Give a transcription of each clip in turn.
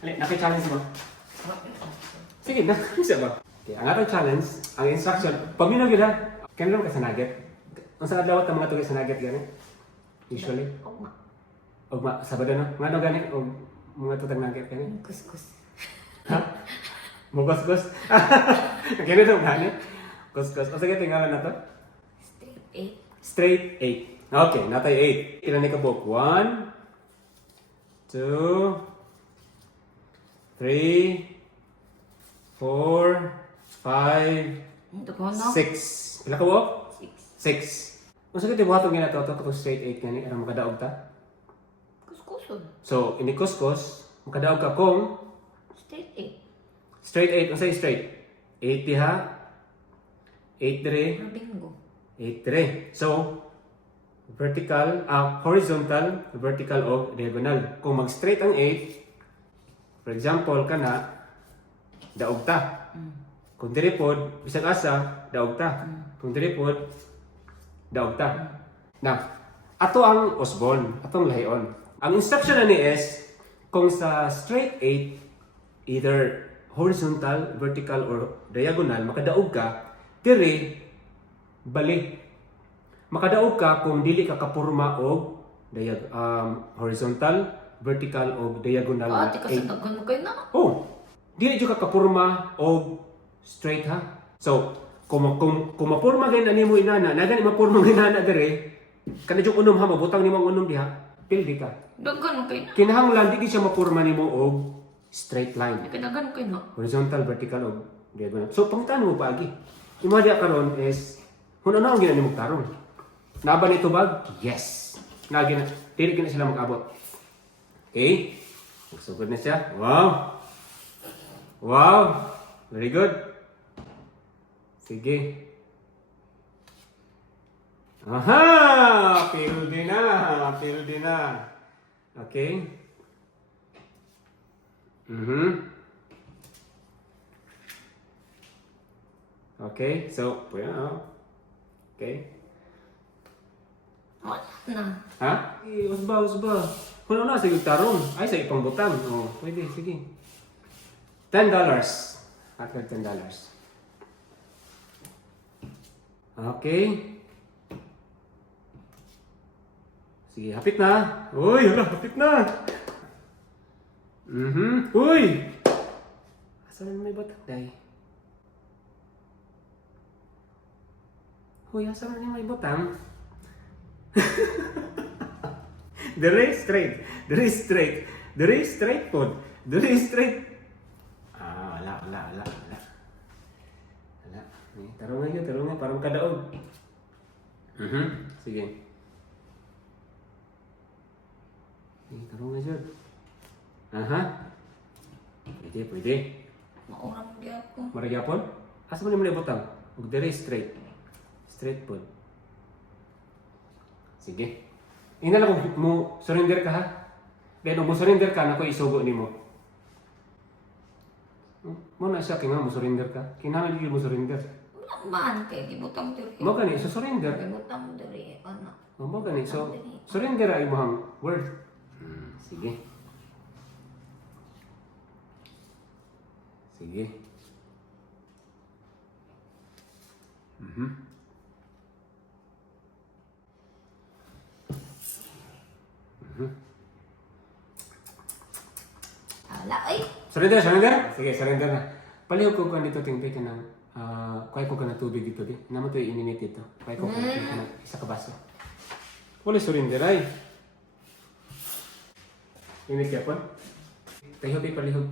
Ali, naki-challenge mo. Sige na, isa ba? Okay, ang atong challenge, ang instruction, paminaw yun ha. Kailan ka sa nugget? Ang sa adlawat ng mga tugay sa nugget gani? Usually? Ugma. O Sabado no? Nga no gani? O mga tutang nugget gani? Kuskus. Ha? Mugos-gos? Gani ito gani? Kuskus. O sige, tingnan na to. Straight 8. Straight 8. Okay, natay 8. Ilan ni kabuk? 1, 2, 3, 4, 5, Ito ko no? 6. Pila ka wo? 6. 6. Kung sakit ibuhatong gina to, katong straight 8 gani, ano makadaog ta? Kuskuson. So, ini kuskus, makadaog ka kung Straight 8. straight 8. Unsay straight? 8 diha, 8 dire, Bingo. 8 dire. So, vertical, horizontal, vertical o diagonal. Kung mag-straight ang 8, for example, kana, daog ta. Kung diri pod, bisag asa, daog ta. Kung diri pod, daog ta. Now, ato ang Osborne, atong lahion. Ang instruction na ni is, kung sa straight 8, either horizontal, vertical, or diagonal, makadaog ka, diri, balik. Makadaog ka kung dili ka kapurma og horizontal, vertical, o diagonal. Ate kasi nagkan mo kayo na. Oh, dili jud ka kapurma og straight ha. So, kung mapurma gayud ani mo inana, nagan mapurma ng inana dire, kana jud unom ha, mabutang nimo ang unom diha, pildi ka. Daggan mo kayo na. Kinahanglan di siya mapurma nimo og straight line. Daggan mo kayo na. Horizontal, vertical, o diagonal. So, pangtan mo paagi. Imo diha karon is huno na ang ginani mo karon. Naba nito bag? Yes. Nagina, dili kina sila mag-abot. Okay? Magsugod na siya. Wow! Wow! Very good. Sige. Aha! Pildi na. Pildi na. Okay? Okay, so, okay. Wala na. Ha? Eh, usba. Kung na sa yung tarong, ay sa ipang butang. Oh, pwede, sige. $10. At $10. Okay. Sige, hapit na. Uy, hala, hapit na. Uy! Asan may butang, day? Uy, asan may butang? Dire straight. Dire straight pod. Dire straight. Wala. Tarong nga, parang kadaog. Sige. Tarong nga dyan. Pwede. Maurang di ako. Maragyapon? Asa mo naman ibutang? Huwag dire straight. Straight pod. Sige. Ina lang kung mo surrender ka ha. Dahil kung mo surrender ka, naku isugo ni mo. Mo na siya kaya mo surrender ka. Kinahanglan hindi mo surrender. Wala man kayo. Gibutang mo diri. Mo gani, so surrender. Gibutang mo diri. Ano? Mo gani, so surrender ay imong word. Sige. Sige. Wala ay. Surrender? Sige, surrender na. Palihog ko kung dito tingpay ka ng kaya ko ka ng tubig dito di. Naman ito ininit dito. Kaya ko ka ng isa ka baso. Wala surrender ay. Init ka po? Palihog ay palihog.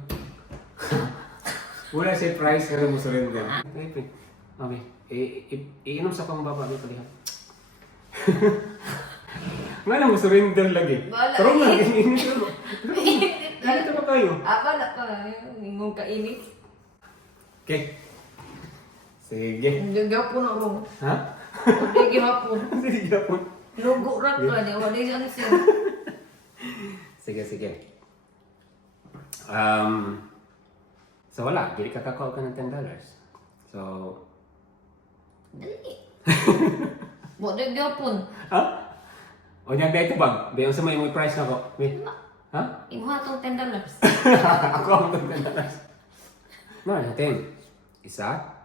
Wala surprise ka na mo surrender. Okay. Iinom sa pang baba may palihog. Nga na mo surrender lagi. Wala. Tarong nga, init ka mo. Dito pa kayo. Wala pa. Ingong kainit. Okay. Sige. Hindi gapon ako. Ha? Hindi gapon. Sige po. Lugo rak ka niya. Wala siyang siya. Sige. So wala, dili ka kakaw ka ng $10. So, Dali. Mo di gapon. ha? O niya, ito bag. Bayon sa may price na ko. May, Ha? Imuha tong $10. Ako ang magdadalas. Mga natin. Isa.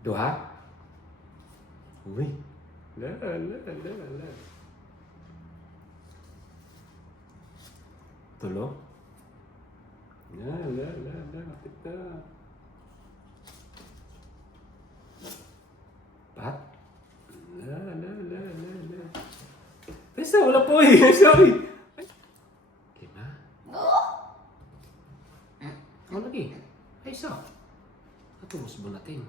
Duha. Uy. La. Tulo. La. Kapit na. Pat. La. Tessa, wala po eh. Sorry. Lima. Ano lagi? Ay, isa. Ito, mas ba natin?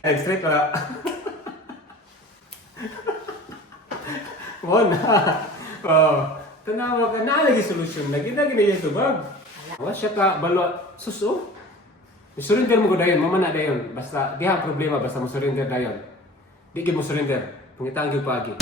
Ay, straight wala. Mo na. Oh, tanawa ka na lagi solusyon na gina yung tubag. Wa siya ka balo suso. Surrender mo ko dayon, mama na dayon. Basta diha problema basta mo surrender dayon. Di gyud mo surrender. Pangitang gyud paagi.